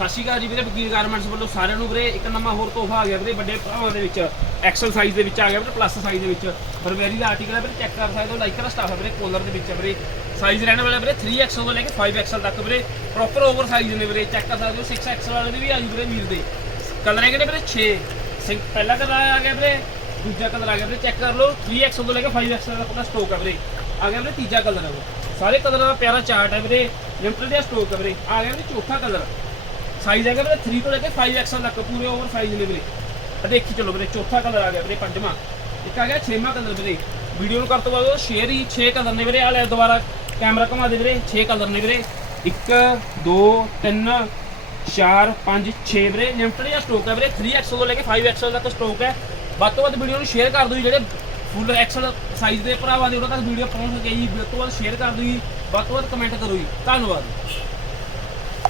ਸਤਿ ਸ਼੍ਰੀ ਅਕਾਲ ਜੀ ਵੀਰੇ, ਵਕੀਲ ਗਾਰਮੈਂਟਸ ਵੱਲੋਂ ਸਾਰਿਆਂ ਨੂੰ ਵੀਰੇ ਇੱਕ ਨਵਾਂ ਹੋਰ ਤੋਹਫਾ ਆ ਗਿਆ ਵੀਰੇ ਵੱਡੇ ਭਰਾਵਾਂ ਦੇ ਵਿੱਚ। ਐਕਸਲ ਸਾਈਜ਼ ਦੇ ਵਿੱਚ ਆ ਗਿਆ ਵੀਰੇ, ਪਲੱਸ ਸਾਈਜ਼ ਦੇ ਵਿੱਚ ਬਰਬੈਰੀ ਦਾ ਆਰਟੀਕਲ ਹੈ ਵੀਰੇ, ਚੈੱਕ ਕਰ ਸਕਦੇ ਹੋ। ਲਾਈਕਰ ਸਟਾਫ ਹੈ ਵੀਰੇ, ਕੋਲਰ ਦੇ ਵਿੱਚ ਹੈ ਵੀਰੇ। ਸਾਈਜ਼ ਰਹਿਣ ਵਾਲਾ ਵੀਰੇ 3XL ਤੋਂ ਲੈ ਕੇ 5XL ਤੱਕ ਵੀਰੇ, ਪ੍ਰੋਪਰ ਓਵਰ ਸਾਈਜ਼ ਨੇ ਵੀਰੇ। ਚੈੱਕ ਕਰ ਸਕਦੇ ਹੋ 6XL ਵਾਲੇ ਦੇ ਵੀ ਆ ਜੀ ਵੀਰੇ ਵੀਰ ਦੇ। ਕਲਰ ਹੈਗੇ ਨੇ ਵੀਰੇ 6। ਪਹਿਲਾ ਕਲਰ ਆ ਗਿਆ ਵੀਰੇ, ਦੂਜਾ ਕਲਰ ਆ ਗਿਆ ਵੀਰੇ, ਚੈੱਕ ਕਰ ਲਓ। 3XL ਤੋਂ ਲੈ ਕੇ 5XL ਤੱਕ ਦਾ ਸਟਾਕ ਹੈ ਵੀਰੇ। ਆ ਗਿਆ ਵੀਰੇ ਤੀਜਾ ਕਲਰ ਹੈ ਵੀਰੇ, ਸਾਰੇ ਕਲਰਾਂ ਦਾ ਪਿਆਰਾ ਚਾਰਟ ਹੈ ਵੀਰੇ, ਲਿਮਟਡ ਦਾ ਸਟਾਕ ਹੈ ਵੀਰੇ। ਆ ਗਿਆ ਵੀਰੇ ਚੌਥਾ ਕਲਰ, ਸਾਈਜ਼ ਹੈਗਾ ਵੀਰੇ 3 ਤੋਂ ਲੈ ਕੇ 5XL ਤੱਕ ਪੂਰੇ ਓਵਰ ਸਾਈਜ਼ ਨੇ ਵੀਰੇ। ਦੇਖੀ ਚਲੋ ਵੀਰੇ, ਚੌਥਾ ਕਲਰ ਆ ਗਿਆ ਵੀਰੇ, ਪੰਜਵਾਂ। ਇੱਕ ਆ ਗਿਆ ਛੇਵਾਂ ਕਲਰ ਵੀਰੇ। ਵੀਡੀਓ ਨੂੰ ਕਰ ਤੋਂ ਬਾਅਦ ਸ਼ੇਅਰ ਹੀ 6 ਕਲਰ ਨੇ ਵੀਰੇ। ਆ ਲੈ ਦੁਬਾਰਾ ਕੈਮਰਾ ਘੁਮਾ ਦੇ ਵੀਰੇ, 6 ਕਲਰ ਨੇ ਵੀਰੇ। 1 2 3 4 5 6 ਵੀਰੇ, ਲਿਮਟਡ ਦਾ ਸਟਾਕ ਹੈ ਵੀਰੇ। 3XL ਤੋਂ ਲੈ ਕੇ 5XL ਤੱਕ ਸਟਾਕ ਹੈ। ਵੱਧ ਤੋਂ ਵੱਧ ਵੀਡੀਓ ਨੂੰ ਸ਼ੇਅਰ ਕਰ ਦਿਓ ਜੀ, ਜਿਹੜੇ ਫੁੱਲ ਐਕਸਲ ਸਾਈਜ਼ ਦੇ ਭਰਾਵਾਂ ਦੇ ਉਹਨਾਂ ਤੱਕ ਵੀਡੀਓ ਪਹੁੰਚ ਗਈ ਜੀ। ਵੱਧ ਤੋਂ ਵੱਧ ਸ਼ੇਅਰ ਕਰ ਦਿਓ ਜੀ, ਵੱਧ ਤੋਂ ਵੱਧ ਕਮੈਂਟ ਕਰੋ ਜੀ। ਧੰਨਵਾਦ।